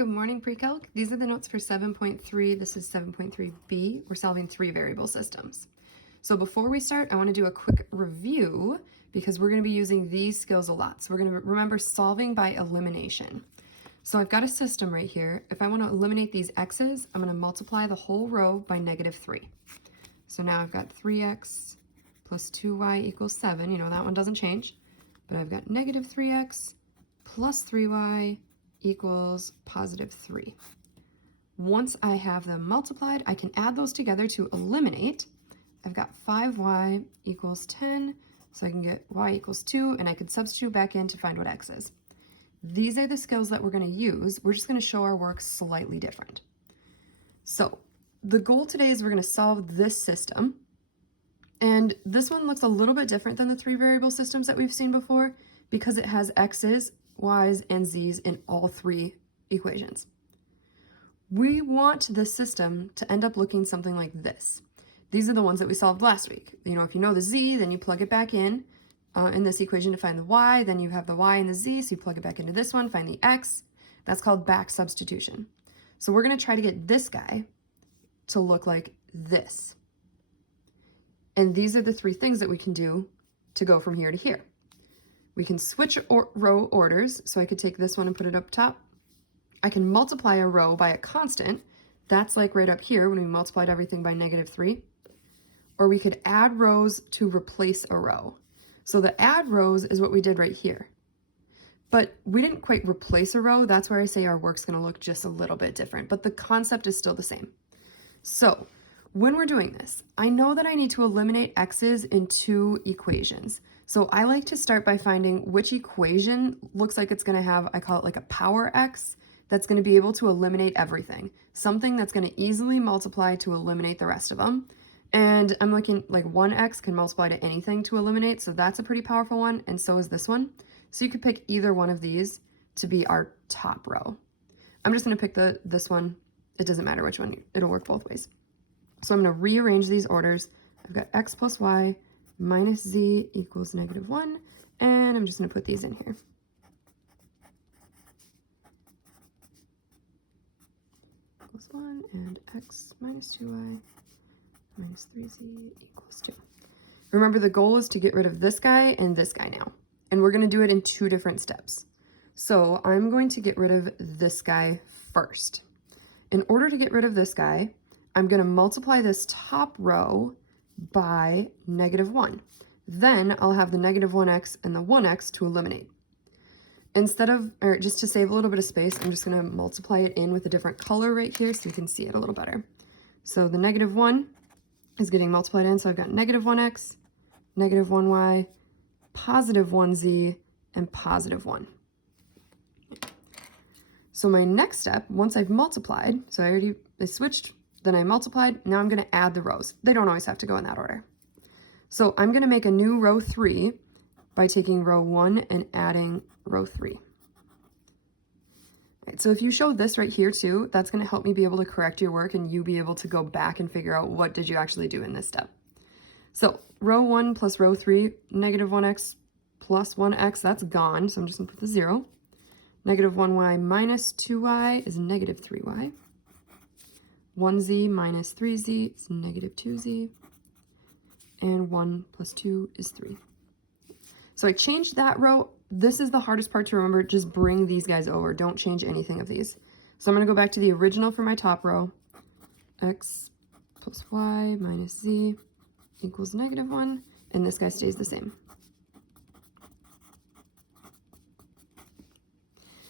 Good morning, Pre-Calc. These are the notes for 7.3. This is 7.3b. We're solving three variable systems. So before we start, I want to do a quick review because we're going to be using these skills a lot. So we're going to remember solving by elimination. So I've got a system right here. If I want to eliminate these x's, I'm going to multiply the whole row by -3. So now I've got 3x plus 2y equals 7. You know, that one doesn't change. But I've got -3x plus 3y equals +3. Once I have them multiplied, I can add those together to eliminate. I've got 5y equals 10, so I can get y equals 2, and I could substitute back in to find what x is. These are the skills that we're going to use. We're just going to show our work slightly different. So the goal today is we're going to solve this system. And this one looks a little bit different than the three variable systems that we've seen before because it has x's, y's, and z's in all three equations. We want this system to end up looking something like this. These are the ones that we solved last week. You know, if you know the z, then you plug it back in this equation to find the y, then you have the y and the z, so you plug it back into this one, find the x. That's called back substitution. So we're going to try to get this guy to look like this. And these are the three things that we can do to go from here to here. We can switch row orders, so I could take this one and put it up top. I can multiply a row by a constant. That's like right up here when we multiplied everything by -3. Or we could add rows to replace a row. So the add rows is what we did right here. But we didn't quite replace a row. That's where I say our work's going to look just a little bit different. But the concept is still the same. So when we're doing this, I know that I need to eliminate x's in two equations. So I like to start by finding which equation looks like it's going to have, I call it like a power x, that's going to be able to eliminate everything. Something that's going to easily multiply to eliminate the rest of them. And I'm looking like 1x can multiply to anything to eliminate, so that's a pretty powerful one, and so is this one. So you could pick either one of these to be our top row. I'm just going to pick this one. It doesn't matter which one, it'll work both ways. So I'm going to rearrange these orders. I've got x plus y minus z equals -1, and I'm just going to put these in here. Equals 1, and x minus 2y minus 3z equals 2. Remember, the goal is to get rid of this guy and this guy now. And we're going to do it in two different steps. So I'm going to get rid of this guy first. In order to get rid of this guy, I'm going to multiply this top row by -1. Then I'll have the -1x and the 1x to eliminate. Instead of, or just to save a little bit of space, I'm just going to multiply it in with a different color right here so you can see it a little better. So the -1 is getting multiplied in, so I've got -1x, -1y, +1z, and +1. So my next step, once I've multiplied, so I switched, then I multiplied, now I'm going to add the rows. They don't always have to go in that order. So I'm going to make a new row 3 by taking row 1 and adding row 3. All right, so if you show this right here too, that's going to help me be able to correct your work and you be able to go back and figure out what did you actually do in this step. So row 1 plus row 3, -1x plus 1x, that's gone, so I'm just going to put the 0. -1y minus 2y is -3y. 1z minus 3z is -2z. And 1 plus 2 is 3. So I changed that row. This is the hardest part to remember. Just bring these guys over. Don't change anything of these. So I'm going to go back to the original for my top row. X plus y minus z equals -1. And this guy stays the same.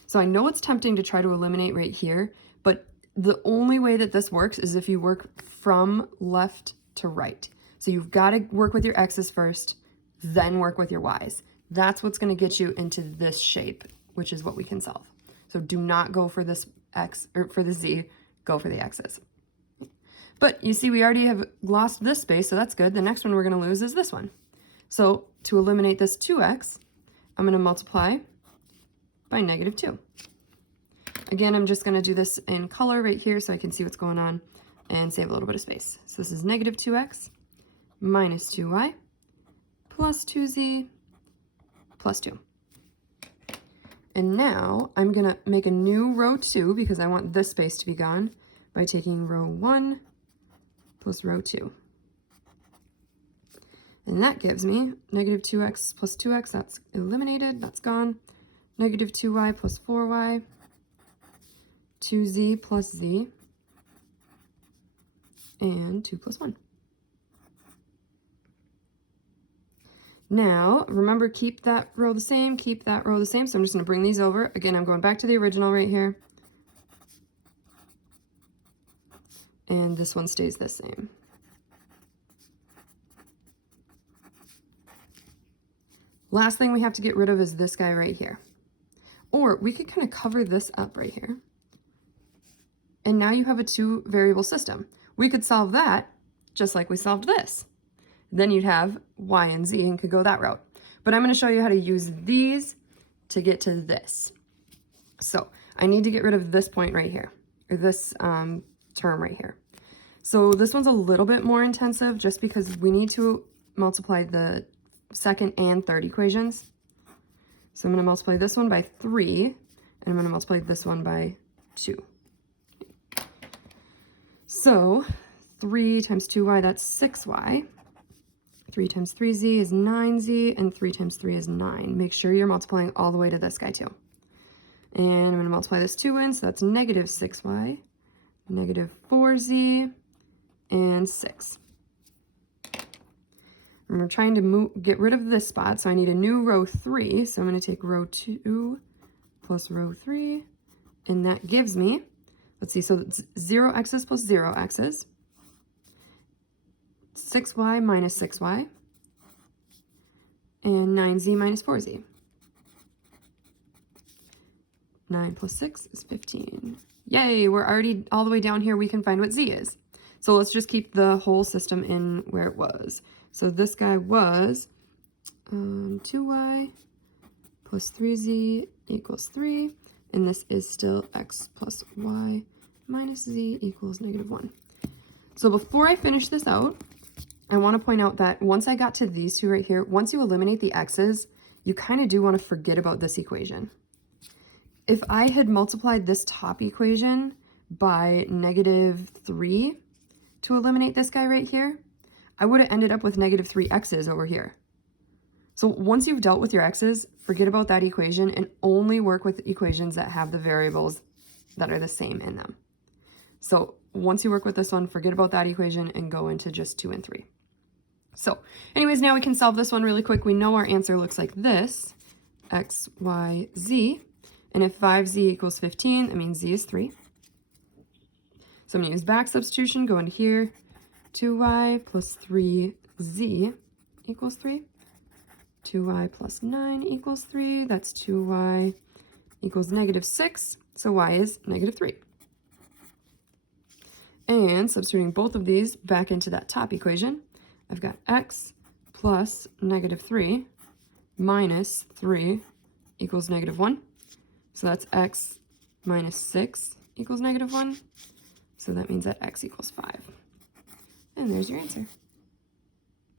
So I know it's tempting to try to eliminate right here, but the only way that this works is if you work from left to right. So you've got to work with your x's first, then work with your y's. That's what's going to get you into this shape, which is what we can solve. So do not go for this x or for the z, go for the x's. But you see, we already have lost this space, so that's good. The next one we're going to lose is this one. So to eliminate this 2x, I'm going to multiply by -2. Again, I'm just going to do this in color right here so I can see what's going on and save a little bit of space. So this is -2x minus 2y plus 2z plus 2. And now I'm gonna make a new row 2 because I want this space to be gone by taking row 1 plus row 2. And that gives me negative 2x plus 2x, that's eliminated, that's gone. Negative 2y plus 4y, 2z plus z, and 2 plus 1. Now, remember, keep that row the same, keep that row the same. So I'm just going to bring these over. Again, I'm going back to the original right here. And this one stays the same. Last thing we have to get rid of is this guy right here. Or we could kind of cover this up right here. And now you have a 2 variable system. We could solve that just like we solved this. Then you'd have y and z and could go that route. But I'm going to show you how to use these to get to this. So I need to get rid of this point right here, or this term right here. So this one's a little bit more intensive just because we need to multiply the second and third equations. So I'm going to multiply this one by 3, and I'm going to multiply this one by 2. So 3 times 2y, that's 6y. 3 times 3z is 9z, and 3 times 3 is 9. Make sure you're multiplying all the way to this guy too. And I'm going to multiply this 2 in, so that's negative 6y, negative 4z, and 6. And we're trying to get rid of this spot, so I need a new row 3. So I'm going to take row 2 plus row 3, and that gives me, let's see, so it's 0x's plus 0x's. 6y minus 6y, and 9z minus 4z. 9 plus 6 is 15. Yay, we're already all the way down here. We can find what z is. So let's just keep the whole system in where it was. So this guy was 2y plus 3z equals 3, and this is still x plus y minus z equals negative 1. So before I finish this out, I want to point out that once I got to these two right here, once you eliminate the x's, you kind of do want to forget about this equation. If I had multiplied this top equation by negative 3 to eliminate this guy right here, I would have ended up with negative 3x's over here. So once you've dealt with your x's, forget about that equation and only work with equations that have the variables that are the same in them. So once you work with this one, forget about that equation and go into just 2 and 3. So anyways, now we can solve this one really quick. We know our answer looks like this, x, y, z. And if 5z equals 15, that means z is 3. So I'm going to use back substitution, go into here. 2y plus 3z equals 3. 2y plus 9 equals 3. That's 2y equals negative 6. So y is negative 3. And substituting both of these back into that top equation, I've got x plus negative 3 minus 3 equals negative 1. So that's x minus 6 equals negative 1. So that means that x equals 5. And there's your answer.